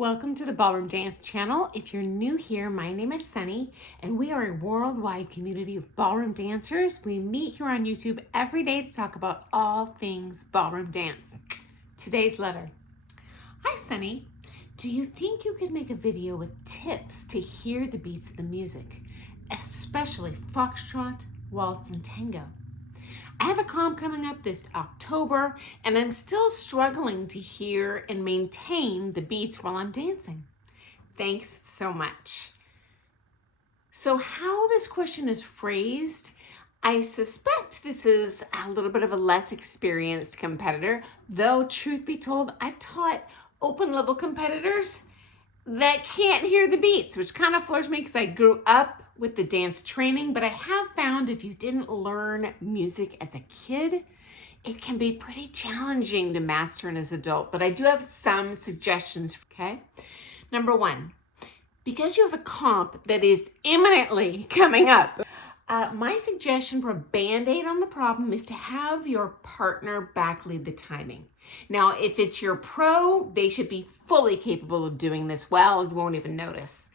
Welcome to the Ballroom Dance channel. If you're new here, my name is Sunny, and we are a worldwide community of ballroom dancers. We meet here on YouTube every day to talk about all things ballroom dance. Today's letter. Hi, Sunny. Do you think you could make a video with tips to hear the beats of the music, especially foxtrot, waltz, and tango? I have a comp coming up this October, and I'm still struggling to hear and maintain the beats while I'm dancing. Thanks so much. So how this question is phrased, I suspect this is a little bit of a less experienced competitor, though truth be told, I've taught open level competitors that can't hear the beats, which kind of floors me because I grew up with the dance training, but I have found if you didn't learn music as a kid, it can be pretty challenging to master as an adult, but I do have some suggestions, okay? Number one, because you have a comp that is imminently coming up, my suggestion for a Band-Aid on the problem is to have your partner backlead the timing. Now, if it's your pro, they should be fully capable of doing this well. You won't even notice.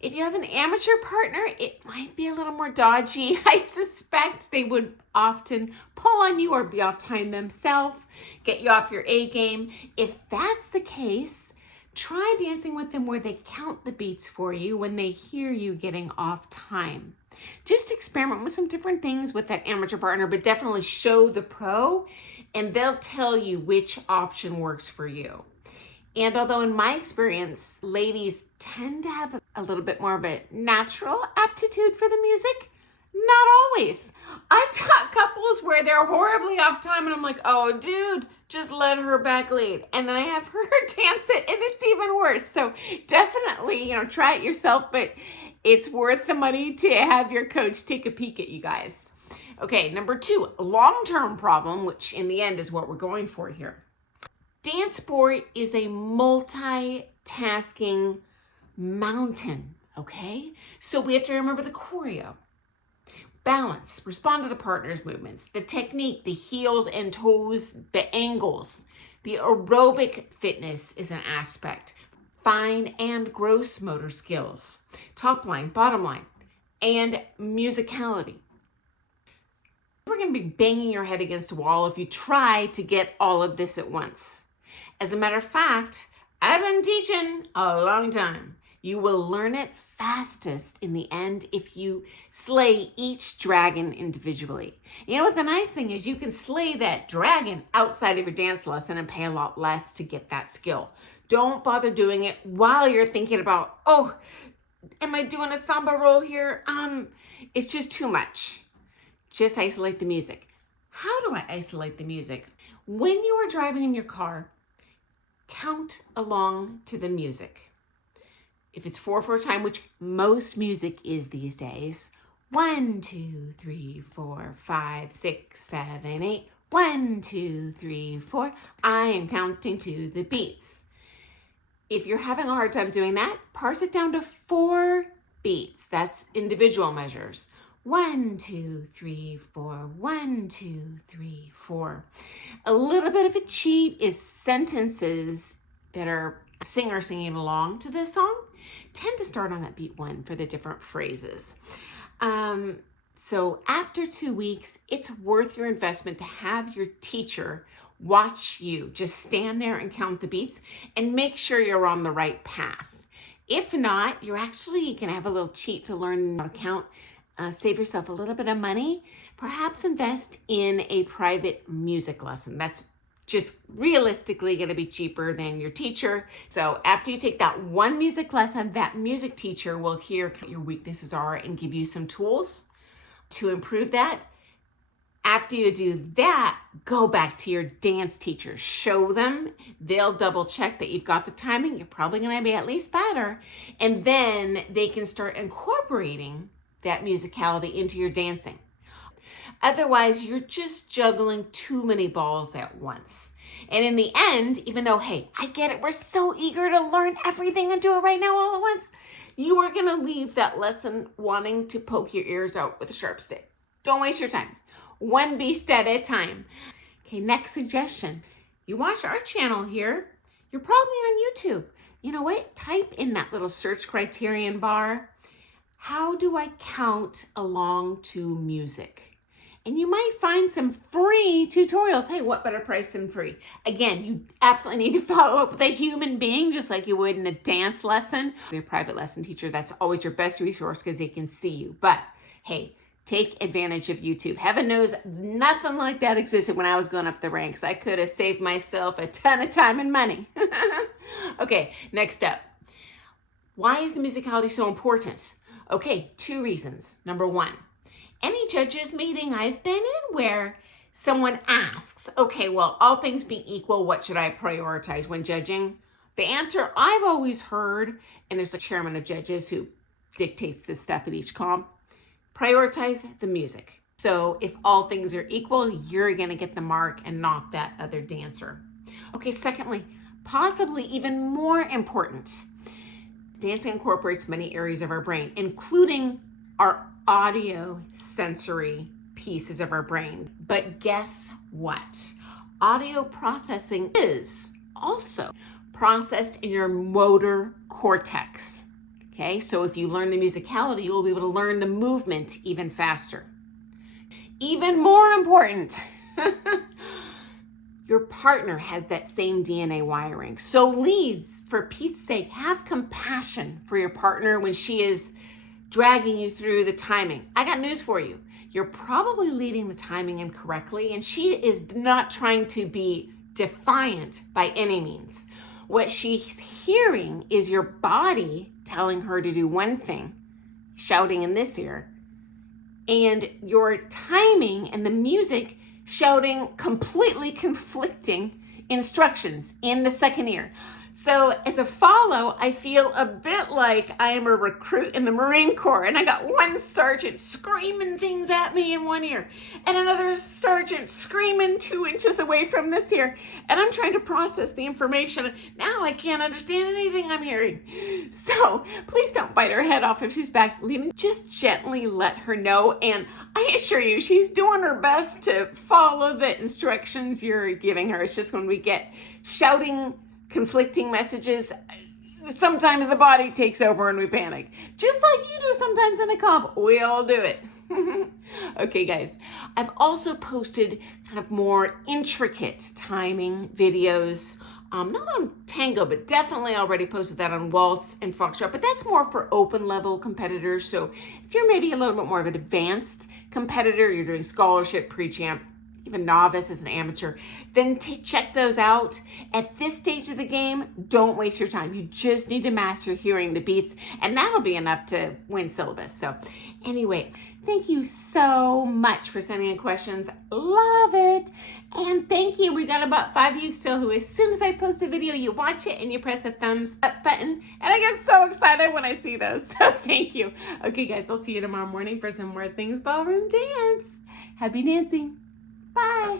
If you have an amateur partner, it might be a little more dodgy. I suspect they would often pull on you or be off time themselves, get you off your A game. If that's the case, try dancing with them where they count the beats for you when they hear you getting off time. Just experiment with some different things with that amateur partner, but definitely show the pro and they'll tell you which option works for you. And although in my experience, ladies tend to have a little bit more of a natural aptitude for the music, not always. I've taught couples where they're horribly off time and I'm like, oh dude, just let her back lead. And then I have her dance it and it's even worse. So definitely, try it yourself, but it's worth the money to have your coach take a peek at you guys. Okay, number two, long-term problem, which in the end is what we're going for here. Dancesport is a multitasking mountain, okay? So we have to remember the choreo, balance, respond to the partner's movements, the technique, the heels and toes, the angles. The aerobic fitness is an aspect, fine and gross motor skills, top line, bottom line, and musicality. We're going to be banging your head against a wall if you try to get all of this at once. As a matter of fact, I've been teaching a long time. You will learn it fastest in the end if you slay each dragon individually. You know what the nice thing is? You can slay that dragon outside of your dance lesson and pay a lot less to get that skill. Don't bother doing it while you're thinking about, oh, am I doing a samba roll here? It's just too much. Just isolate the music. How do I isolate the music? When you are driving in your car, count along to the music. If it's 4/4 time, which most music is these days, 1, 2, 3, 4, 5, 6, 7, 8. 1, 2, 3, 4. I am counting to the beats. If you're having a hard time doing that, parse it down to 4 beats. That's individual measures. 1, 2, 3, 4. 1, 2, 3, 4. A little bit of a cheat is sentences that are singer singing along to this song tend to start on that beat 1 for the different phrases. So after 2 weeks, it's worth your investment to have your teacher watch you. Just stand there and count the beats and make sure you're on the right path. If not, you're actually going to have a little cheat to learn how to count. Save yourself a little bit of money. Perhaps invest in a private music lesson. That's just realistically going to be cheaper than your teacher. So after you take that one music lesson, that music teacher will hear what your weaknesses are and give you some tools to improve that. After you do that, go back to your dance teacher. Show them. They'll double check that you've got the timing. You're probably going to be at least better. And then they can start incorporating that musicality into your dancing. Otherwise, you're just juggling too many balls at once. And in the end, even though, hey, I get it, we're so eager to learn everything and do it right now all at once, you are going to leave that lesson wanting to poke your ears out with a sharp stick. Don't waste your time. One beast at a time. Okay, next suggestion. You watch our channel here, you're probably on YouTube. you know what? Type in that little search criterion bar, how do I count along to music? And you might find some free tutorials. Hey, what better price than free? Again, you absolutely need to follow up with a human being, just like you would in a dance lesson. Your private lesson teacher, that's always your best resource because they can see you. But hey, take advantage of YouTube. Heaven knows nothing like that existed when I was going up the ranks. I could have saved myself a ton of time and money. Okay, next up. Why is the musicality so important? Okay, 2 reasons. Number 1, any judges meeting I've been in where someone asks, okay, well, all things being equal, what should I prioritize when judging? The answer I've always heard, and there's a chairman of judges who dictates this stuff at each comp, prioritize the music. So if all things are equal, you're gonna get the mark and not that other dancer. Okay, secondly, possibly even more important, dancing incorporates many areas of our brain, including our audio sensory pieces of our brain. But guess what? Audio processing is also processed in your motor cortex. Okay, so if you learn the musicality, you'll be able to learn the movement even faster. Even more important, your partner has that same DNA wiring. So leads, for Pete's sake, have compassion for your partner when she is dragging you through the timing. I got news for you. You're probably leading the timing incorrectly, and she is not trying to be defiant by any means. What she's hearing is your body telling her to do one thing, shouting in this ear, and your timing and the music shouting completely conflicting instructions in the second ear. So as a follow, I feel a bit like I am a recruit in the Marine Corps, and I got one sergeant screaming things at me in one ear and another sergeant screaming 2 inches away from this ear, and I'm trying to process the information. Now I can't understand anything I'm hearing. So please don't bite her head off if she's back leaving. Just gently let her know, and I assure you she's doing her best to follow the instructions you're giving her. It's just when we get shouting conflicting messages, sometimes the body takes over and we panic. Just like you do sometimes in a comp. We all do it. Okay, guys. I've also posted kind of more intricate timing videos. Not on Tango, but definitely already posted that on WALTZ and FOXTROT. But that's more for open level competitors. So if you're maybe a little bit more of an advanced competitor, you're doing scholarship, pre-champ, even novice as an amateur, then check those out. At this stage of the game, don't waste your time. You just need to master hearing the beats, and that'll be enough to win syllabus. So anyway, thank you so much for sending in questions. Love it. And thank you. We got about 5 of you still who, as soon as I post a video, you watch it and you press the thumbs up button. And I get so excited when I see those. So thank you. Okay, guys, I'll see you tomorrow morning for some more Things Ballroom Dance. Happy dancing. Bye.